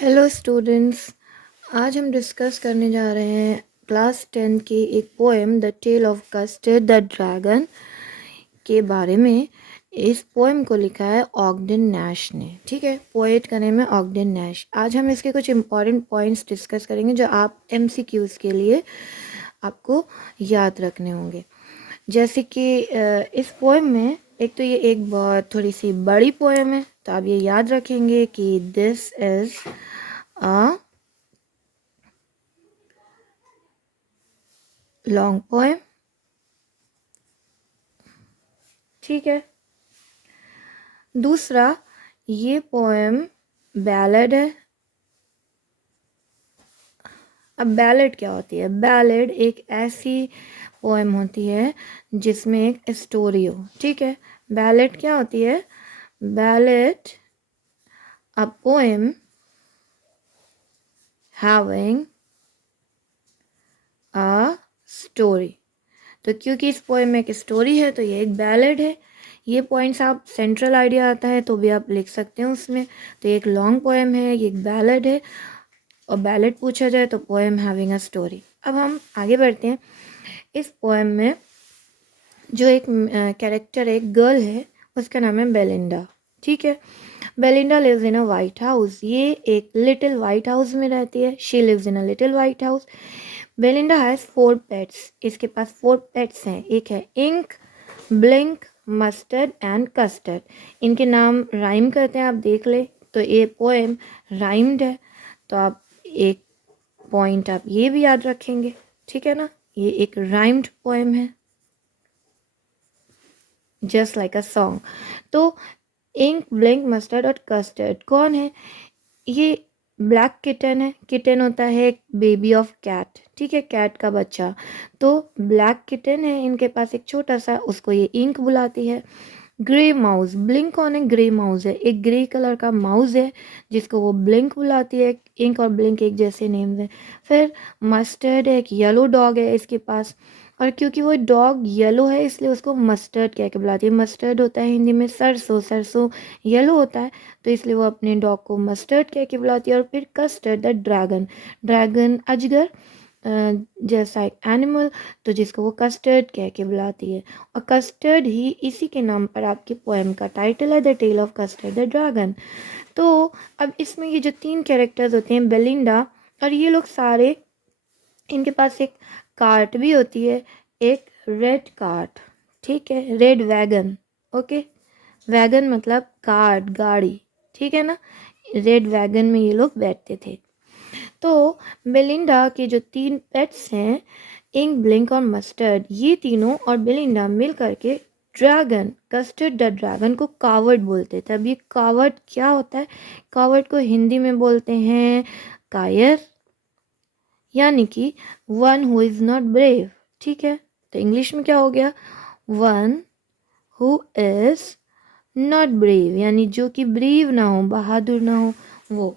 Hello students. आज हम discuss करने जा रहे हैं क्लास 10 की एक poem the tale of Custard the dragon के बारे में। इस पोएम को लिखा है ऑगडेन नैश ने। ठीक है, पोएट का नेम है ऑगडेन नैश। आज हम इसके कुछ इंपॉर्टेंट पॉइंट्स डिस्कस करेंगे जो आप MCQs के लिए आपको याद रखने होंगे। जैसे कि इस पोएम में एक तो ये एक बहुत थोड़ी सी बड़ी पोएम है, तो आप ये याद रखेंगे कि this is a long poem. ठीक है। दूसरा, ये पोएम बैलेड है। अब बैलेड क्या होती है? बैलेड एक ऐसी पोएम होती है जिसमें एक स्टोरी हो। ठीक है, बैलेड क्या होती है? Ballad a poem having a story. तो क्योंकि इस पोएम में एक स्टोरी है तो ये एक बैलेड है। ये पॉइंट्स आप सेंट्रल आइडिया आता है तो भी आप लिख सकते हैं उसमें। तो ये एक लॉन्ग पोएम है, ये एक बैलेड है, और बैलेड पूछा जाए तो पोएम हैविंग अ स्टोरी। अब हम आगे बढ़ते हैं। इस पोएम में जो एक कैरेक्टर है, एक गर्ल है, उसका नाम है बेलिंडा। ठीक है, Belinda lives in a white house. ये एक लिटिल वाइट हाउस में रहती है। She lives in a little white house. Belinda has 4 pets. इसके पास 4 पेट्स हैं। एक है Ink, Blink, Mustard and Custard. इनके नाम राइम करते हैं, आप देख ले। तो ये पोएम राइम्ड है, तो आप एक पॉइंट आप ये भी याद रखेंगे। ठीक है ना, ये एक राइम्ड पोएम है, जस्ट लाइक अ सॉन्ग। तो इंक, ब्लिंक, मस्टर्ड और कस्टर्ड कौन है? ये ब्लैक किटन है। किटन होता है एक बेबी ऑफ कैट। ठीक है, कैट का बच्चा। तो ब्लैक किटन है, इनके पास एक छोटा सा, उसको ये इंक बुलाती है। ग्रे माउस, ब्लिंक कौन है? ग्रे माउस है, एक ग्रे कलर का माउस है जिसको वो ब्लिंक बुलाती है। इंक और ब्लिंक एक जैसे नेम्स हैं। फिर मस्टर्ड है, एक येलो डॉग है इसके पास, और क्योंकि वो डॉग येलो है इसलिए उसको मस्टर्ड कह के बुलाती है। मस्टर्ड होता है हिंदी में सरसों, सरसों येलो होता है तो इसलिए वो अपने डॉग को मस्टर्ड कह के बुलाती है। और फिर कस्टर्ड द ड्रैगन, ड्रैगन अजगर जैसा एक एनिमल, तो जिसको वो कस्टर्ड कह के बुलाती है। और कस्टर्ड ही इसी के नाम पर आपकी पोएम का टाइटल है, the tale of Custard the dragon. तो अब इसमें ये जो 3 कैरेक्टर्स होते हैं, बेलिंडा, और ये लोग सारे, इनके पास एक कार्ट भी होती है, एक रेड कार्ट। ठीक है, रेड वैगन। ओके, वैगन मतलब कार्ट, गाड़ी। ठीक है ना, रेड वैगन में ये लोग बैठते थे। तो बेलिंडा के जो 3 पेट्स हैं, इंक, ब्लिंक और मस्टर्ड, ये तीनों और बेलिंडा मिल करके ड्रैगन, कस्टर्ड द ड्रैगन को कावर्ड बोलते थे। अब ये कावर्ड क्या होता है? कावर्ड को हिंदी में बोलते हैं कायर, यानी कि one who is not brave. ठीक है, तो इंग्लिश में क्या हो गया? One who is not brave, यानी जो कि ब्रीव ना हो, बहादुर ना हो, वो।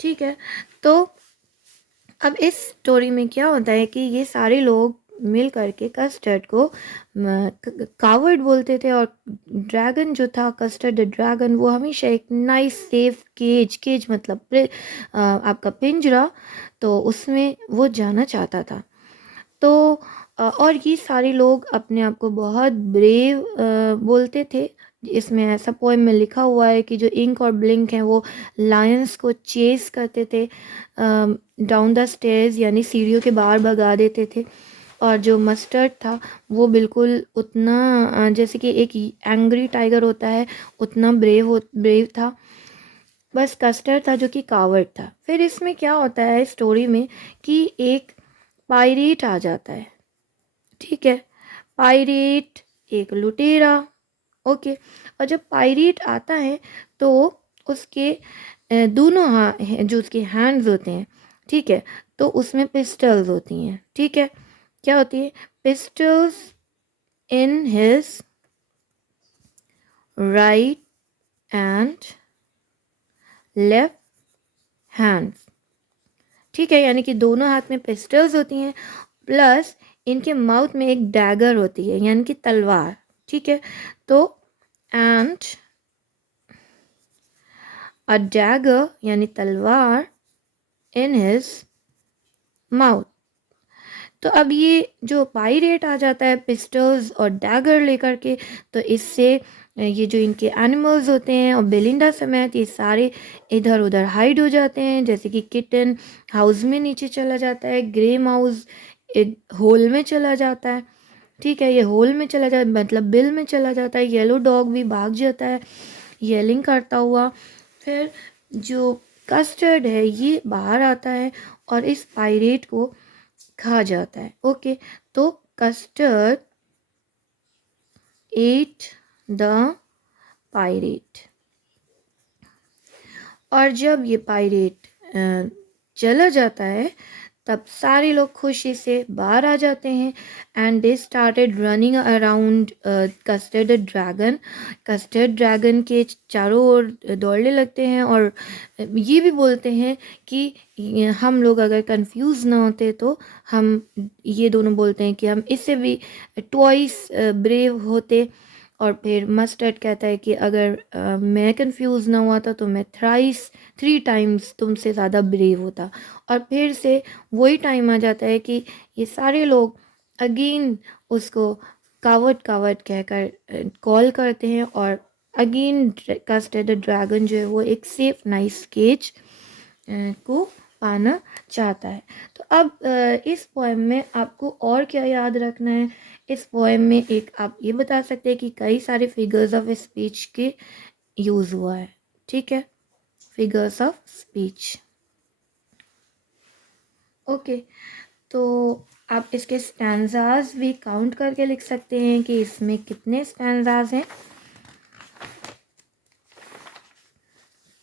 ठीक है, तो अब इस स्टोरी में क्या होता है कि ये सारे लोग मिल करके कस्टर्ड को कावर्ड बोलते थे, और ड्रैगन जो था, कस्टर्ड द ड्रैगन, वो हमेशा एक नाइस सेफ केज, केज मतलब आपका पिंजरा, तो उसमें वो जाना चाहता था। तो और ये सारे लोग अपने आप को बहुत ब्रेव बोलते थे। इसमें ऐसा पोएम में लिखा हुआ है कि जो इंक और ब्लिंक हैं वो लायंस को चेस करते थे डाउन द स्टेयर्स, यानी सीढ़ियों के बाहर भगा देते थे। और जो मस्टर्ड था वो बिल्कुल उतना जैसे कि एक एंग्री टाइगर होता है उतना ब्रेव था। बस कस्टर्ड था जो कि कावर्ड था। फिर इसमें क्या होता है स्टोरी में कि एक पायरेट आ जाता है। ठीक है, पायरेट एक लुटेरा। ओके, और जब पायरेट आता है तो उसके दोनों जो उसके हैंड्स होते हैं, ठीक है, तो उसमें पिस्टल्स होती हैं। ठीक है, क्या होती है? Pistols in his right and left hands. ठीक है, यानी कि दोनों हाथ में पिस्टल्स होती हैं, प्लस इनके माउथ में एक डैगर होती है, यानी कि तलवार। ठीक है, तो एंड अ डैगर यानी तलवार इन हिज माउथ। तो अब ये जो पायरेट आ जाता है पिस्टल्स और डैगर लेकर के, तो इससे ये जो इनके एनिमल्स होते हैं और बेलिंडा समेत ये सारे इधर उधर हाइड हो जाते हैं। जैसे कि किटन हाउस में नीचे चला जाता है, ग्रे माउस एक होल में चला जाता है, ठीक है, ये होल में चला जाता है मतलब बिल में चला जाता है। येलो डॉग भी भाग जाता है येलिंग करता हुआ। फिर जो कस्टर्ड है ये बाहर आता है और इस पायरेट को खा जाता है। ओके, तो कस्टर्ड एट द पायरेट। और जब ये पायरेट चला जाता है तब सारे लोग खुशी से बाहर आ जाते हैं and they started running around custard dragon. Custard dragon के चारों ओर दौड़ने लगते हैं और ये भी बोलते हैं कि हम लोग अगर कंफ्यूज ना होते तो हम ये दोनों बोलते हैं कि हम इससे भी ट्वाइस ब्रेव होते। और फिर मस्टर्ड कहता है कि अगर मैं कंफ्यूज ना हुआ था तो मैं थ्री टाइम्स तुमसे ज़्यादा ब्रेव होता। और फिर से वही टाइम आ जाता है कि ये सारे लोग अगेन उसको कावर्ड कावर्ड कहकर कॉल करते हैं और अगेन कस्टर्ड ड्रैगन जो है वो एक सेफ नाइस केज को पाना चाहता है। तो अब इस पोएम में आपको और क्या याद रखना है? इस पोएम में एक आप ये बता सकते हैं कि कई सारे फिगर्स ऑफ स्पीच के यूज़ हुआ है, ठीक है, फिगर्स ऑफ स्पीच। ओके, तो आप इसके स्टैंजाज भी काउंट करके लिख सकते हैं कि इसमें कितने स्टैंजाज हैं।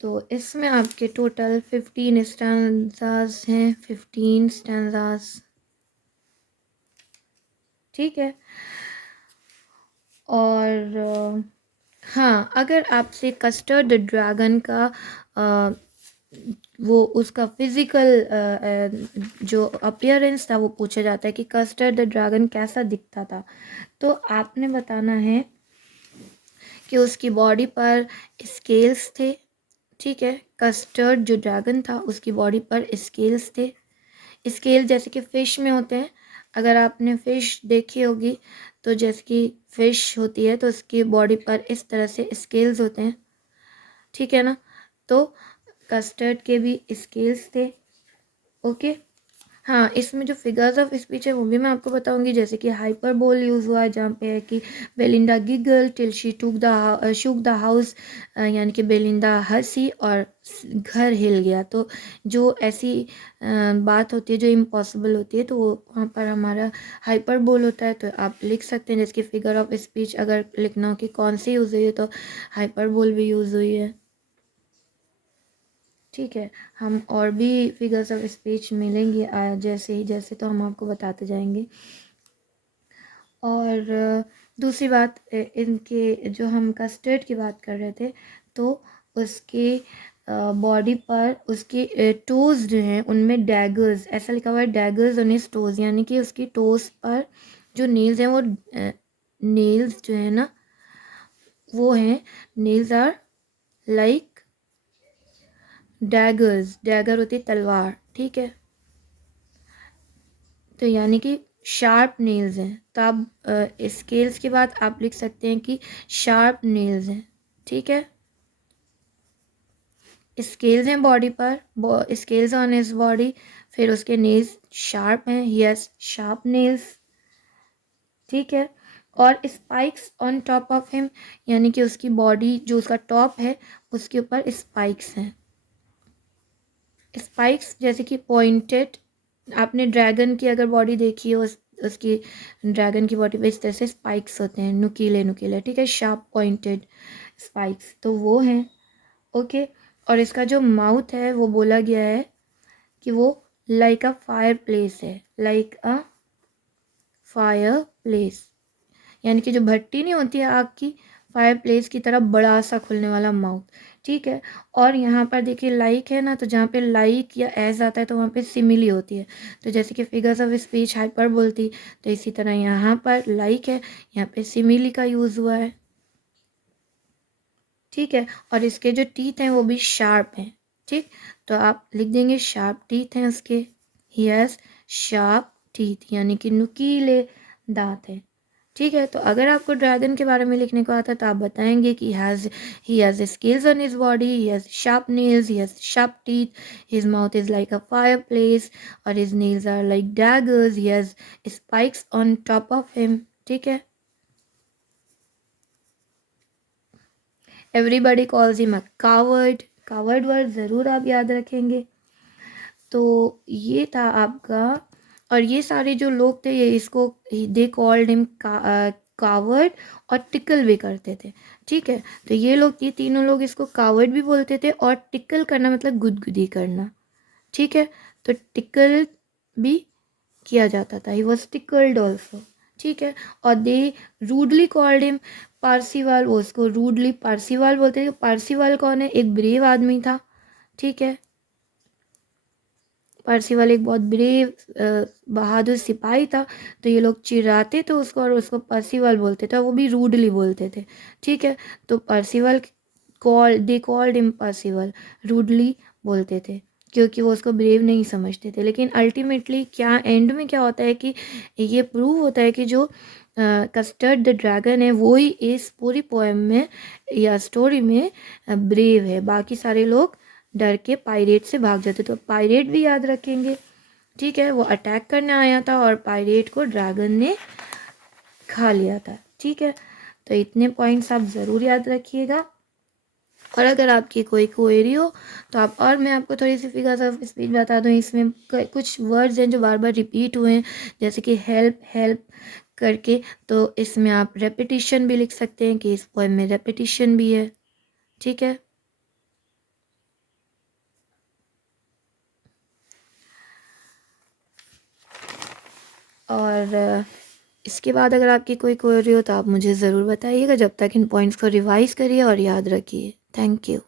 तो इसमें आपके टोटल 15 स्टैंजाज हैं, 15 स्टैंजाज, ठीक है। और हाँ, अगर आपसे कस्टर्ड ड्रैगन का वो उसका फिज़िकल जो अपीयरेंस था वो पूछा जाता है कि कस्टर्ड ड्रैगन कैसा दिखता था, तो आपने बताना है कि उसकी बॉडी पर स्केल्स थे, ठीक है। कस्टर्ड जो ड्रैगन था उसकी बॉडी पर स्केल्स थे। स्केल जैसे कि फ़िश में होते हैं, अगर आपने फ़िश देखी होगी तो जैसे कि फ़िश होती है तो उसकी बॉडी पर इस तरह से स्केल्स होते हैं, ठीक है ना। तो कस्टर्ड के भी स्केल्स थे। ओके, हाँ, इसमें जो फिगर्स ऑफ स्पीच है वो भी मैं आपको बताऊंगी। जैसे कि हाइपरबोल यूज़ हुआ है जहाँ पे है कि Belinda giggle till she shook the house, यानी कि बेलिंदा हंसी और घर हिल गया। तो जो ऐसी बात होती है जो इम्पॉसिबल होती है तो वो वहाँ पर हमारा हाइपरबोल होता है। तो आप लिख सकते हैं जैसे कि फिगर ऑफ स्पीच अगर लिखना हो कि कौन सी यूज़ हुई है तो हाइपरबोल भी यूज़ हुई है, ठीक है। हम और भी फिगर्स ऑफ स्पीच मिलेंगे जैसे तो हम आपको बताते जाएंगे। और दूसरी बात, इनके जो हम कस्टर्ड की बात कर रहे थे तो उसके बॉडी पर उसके टोज़ जो हैं उनमें डैगर्स, ऐसा लिखा हुआ है डैगर्स ऑन हिज टोज़, यानी कि उसकी टोज़ पर जो नेल्स हैं वो नेल्स जो है ना वो हैं, nails are like daggers, dagger होती है तलवार, ठीक है। तो यानी कि शार्प नेल्स हैं। तो आप स्केल्स के बाद आप लिख सकते हैं कि शार्प नेल्स हैं, ठीक है। स्केल्स हैं बॉडी पर, स्केल्स ऑन हिज बॉडी, फिर उसके नेल्स शार्प हैं, यस शार्प नेल्स, ठीक है। और spikes on top of him, यानी कि उसकी बॉडी जो उसका टॉप है उसके ऊपर स्पाइक्स हैं। स्पाइक्स जैसे कि पॉइंटेड, आपने ड्रैगन की अगर बॉडी देखी हो उसकी ड्रैगन की बॉडी पे इस तरह से स्पाइक्स होते हैं, नुकीले नुकीले, ठीक है, शार्प पॉइंटेड स्पाइक्स, तो वो हैं। ओके, और इसका जो माउथ है वो बोला गया है कि वो लाइक अ फायर प्लेस है, लाइक अ फायर प्लेस, यानी कि जो भट्टी नहीं होती है आग की, फायर प्लेस की तरह बड़ा सा खुलने वाला माउथ, ठीक है। और यहाँ पर देखिए लाइक है ना, तो जहाँ पे लाइक या एज आता है तो वहाँ पे सिमिली होती है। तो जैसे कि फिगर्स ऑफ स्पीच हाइपर बोलती, तो इसी तरह यहाँ पर लाइक है, यहाँ पे सिमिली का यूज़ हुआ है। ठीक है, और इसके जो टीथ हैं वो भी शार्प हैं। ठीक, तो आप लिख देंगे शार्प टीथ हैं उसके, ही हैज़ शार्प टीथ, यानी कि नुकीले दांत हैं। ठीक है, तो अगर आपको ड्रैगन के बारे में लिखने को आता है तो आप बताएंगे कि he has scales on his body, he has sharp nails, he has sharp teeth, his mouth is like a fireplace, और his nails are like daggers, he has spikes on top of him. ठीक है, everybody calls him a coward, coward word ज़रूर आप याद रखेंगे। तो ये था आपका, और ये सारे जो लोग थे ये इसको दे कॉल्ड हिम कावर्ड, और टिकल भी करते थे। ठीक है, तो ये तीनों लोग इसको कावर्ड भी बोलते थे, और टिकल करना मतलब गुदगुदी करना। ठीक है, तो टिकल भी किया जाता था, ही वॉज टिकल्ड ऑल्सो। ठीक है, और दे रूडली कॉल्ड हिम पारसीवाल, वो उसको रूडली पारसीवाल बोलते थे। पारसीवाल कौन है? एक ब्रेव आदमी था। ठीक है, पारसीवाल एक बहुत ब्रेव बहादुर सिपाही था, तो ये लोग चिढ़ाते थे उसको और उसको पारसीवाल बोलते थे, और वो भी रूडली बोलते थे। ठीक है, तो पारसीवाल दे कॉल्ड हिम पारसीवाल, रूडली बोलते थे क्योंकि वो उसको ब्रेव नहीं समझते थे। लेकिन अल्टीमेटली क्या एंड में क्या होता है कि ये प्रूव होता है कि जो कस्टर्ड द ड्रैगन है वो ही इस पूरी पोएम में या स्टोरी में ब्रेव है, बाकी सारे लोग डर के पायरेट से भाग जाते। तो पायरेट भी याद रखेंगे। ठीक है, वो अटैक करने आया था और पायरेट को ड्रैगन ने खा लिया था। ठीक है, तो इतने पॉइंट्स आप ज़रूर याद रखिएगा। और अगर आपकी कोई क्वेरी हो तो आप, और मैं आपको थोड़ी सी फिगर्स ऑफ स्पीच बता दूँ, इसमें कुछ वर्ड्स हैं जो बार बार रिपीट हुए हैं, जैसे कि हेल्प हेल्प करके, तो इसमें आप रेपिटिशन भी लिख सकते हैं कि इस पोएम में रेपिटिशन भी है। ठीक है, और इसके बाद अगर आपकी कोई क्वेरी हो तो आप मुझे ज़रूर बताइएगा। जब तक इन पॉइंट्स को रिवाइज़ करिए और याद रखिए। Thank you.